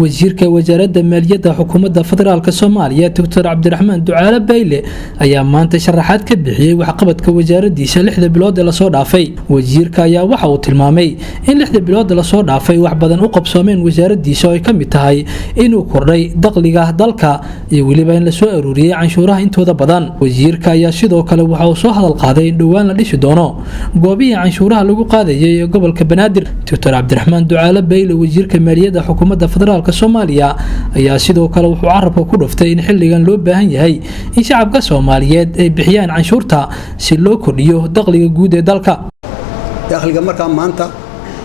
wasiirka wasaaradda maaliyadda xukuumadda federaalka Soomaaliya Dr. Cabdiraxmaan Ducaale Bayle ayaa maanta sharaxaad ka bixiyay waxqabadka wasaaraddiisa 6 bilood ee la soo dhaafay. Wasiirka ayaa waxa uu tilmaamay in 6 bilood la soo dhaafay wax badan u qabsoomeen wasaaraddiisa oo ay ka mid tahay inuu kordhay dakhliga dalka iyo waliba in la soo ururiyay canshuuraha intooda badan. Wasiirka ayaa sidoo kale waxa uu soo hadal qaaday in dhawaan la dhisi doono goobihii canshuuraha lagu qaadayay ee gobolka Banaadir. Dr. Cabdiraxmaan Ducaale Bayle wasiirka maaliyadda xukuumadda federaalka Soomaaliya ayaa sidoo kale wuxuu carabka ku dhuftay in xilligan loo baahan yahay in shacabka Soomaaliyeed ay bixiyaan canshuurta si loo kordhiyo dakhliga guud ee dalka. dakhliga markaa maanta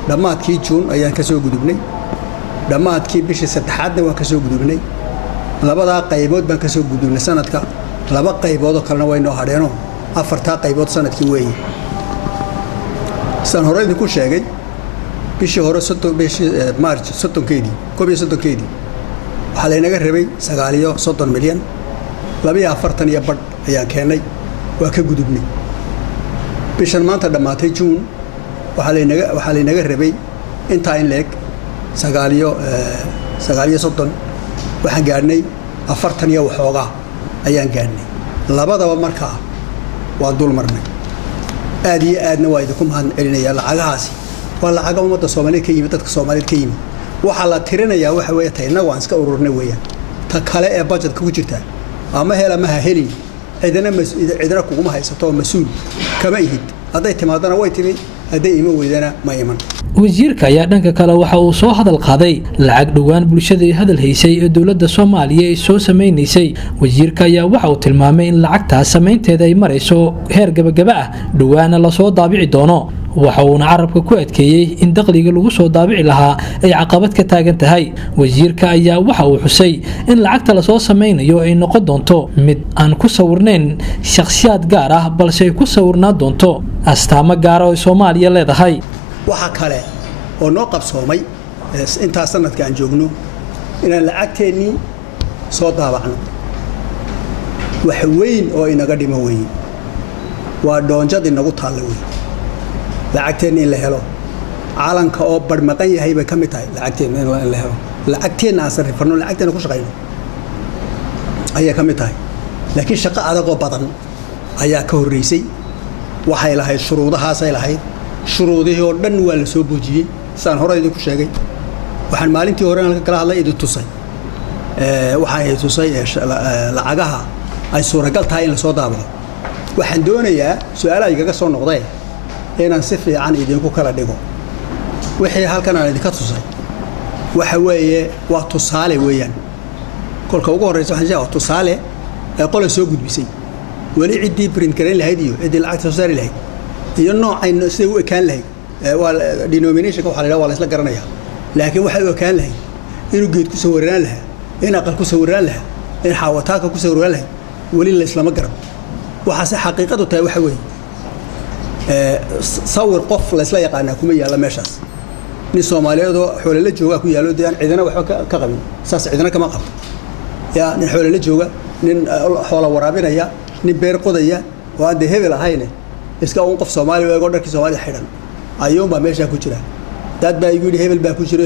dhamaadkii Juun ayaan ka soo gudubnay, dhamaadkii bishii saddexaadna waan ka soo gudubnay, labada qaybood baan ka soo gudubnay sanadka, laba qaybood oo kalena way noo hadheeno afarta qaybood sanadkii weeye. san hore idinku sheegay bishii hore March 30keedii waxaa laynaga rabay 930 milyan, 240 iyo badh ayaan keenay, waa ka gudubnay. bishan maanta dhamaatay Juun waxaa laynaga rabay intaa in leeg 930 waxaan gaarnay 40 iyo waxoogaa ayaan gaarnay. labadaba markaa waa dul marnay. aad iyo aadna waa idinku mahad celinaya. lacagahaasi waa lacaga ummadda Soomaaliyeed ka yimid, dadka Soomaaliyeed ka yimid. waxa la tirinayaa waxa weeye tayna waan iska ururnay weeyaan. ta kale ee budgetka ku jirta ama hela ma helin cidina kuguma haysato mas'uul kama ihid. haday timaadana way timi, haday ima weydana ma iman. wasiirka ayaa dhanka kale waxa uu soo hadal qaaday lacag dhawaan bulshada hadal haysay ee dawladda Soomaaliya ay soo sameeynaysay. wasiirka ayaa waxa uu tilmaamay in lacagtaas sameynteeda ay marayso heer gabagaba ah, dhawaana la soo daabici doono. waxa uu carabka ku adkeeyay in dakhliga lagu soo daabici lahaa ay caqabad ka taagan tahay. wasiirka ayaa waxa uu xusay in lacagta la soo sameynayo ay noqon doonto mid aan ku sawirnayn shakhsiyaad gaar ah, balse ay ku sawirnaa doonto astaamo gaar ah oo Soomaaliya leedahay. waxa kale oo noo qabsoomay inta sanadka aan joogno inaan lacagteennii soo daabacno. wax weyn oo inaga dhimo weyn waa doonjad inagu taalla weyn. lacagteennii in la helo caalanka oo barmaqan yahay bay ka mid tahay. lacagteennii in la helo, lacagteenna aan sarrifano, lacagteena ku shaqayno ayay ka mid tahay. laakiin shaqo adag oo badan ayaa ka horreysay. waxay lahayd shuruudahaasay lahayd. shuruudihii oo dhan waa la soo boojiyey saan hore idinku sheegay. waxaan maalintii hore kala hadlay idin tusay waxaan tusay lacagaha ay suuragal tahay in la soo daabaco. waxaan doonayaa su'aalaha igaga soo noqday inaan si fiican idinku kala dhigo. wixii halkan aan idinka tusay waxa weeye waa tusaale weeyaan. kolka ugu horeysa waxaan sheegay tusaale ee qolo soo gudbisay, wali ciddii print gareyn lahayd iyo ciddii lacag soo saari lahayd iyo noocayna sida u ekaan lahayd waa denomination-ka waxa la yiraahdaa waa la isla garanayaa. laakiin waxa u ekaan lahayd inuu geed ku sawiraan lahaa, in aqal ku sawiraan lahaa, in xawataaka ku sawiraan lahaa, wali la islama garan. waxa si xaqiiqadu tahay waxa weeye sawir qof la isla yaqaanaa kuma yaala meeshaas. nin Soomaaliyeed oo xoolo la jooga ku yaalo deegaan cidina waxba ka qabin, saas cidina kama qabto. yaa nin xoolo la jooga, nin xoolo waraabinaya, nin beer qodaya oo aan hebel ahayn iska qof Soomaali oo dharkii Soomaaliya xidhan ayuu baa meesha ku jira. dad baa igu hebel baa ku jira,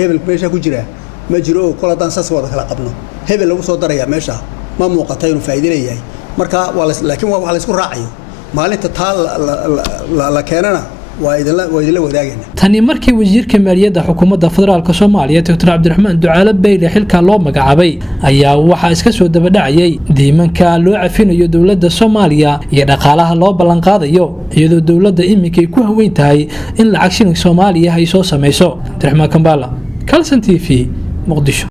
hebel meesha ku jira ma jiro oo kala dansaas wada kala qabno. hebel lagu soo daraya meesha ma muuqato inuu faa'iido leeyahay. marka laakiin waa la isku raacayo maalinta taal la keenana waa idinla wadaagayna. tani markii wasiirka maaliyadda xukuumadda federaalka Soomaaliya Dr. Cabdiraxmaan Ducaale Bayle xilka loo magacaabay ayaa waxa iska soo daba dhacayay diimanka loo cafinayo dawladda Soomaaliya iyo dhaqaalaha loo ballan qaadayo, iyadoo dawladda imika ay ku haweyn tahay in lacag shilin Soomaaliya ay soo sameyso. Cabdiraxmaan Kambala, Kalsan TV, Muqdisho.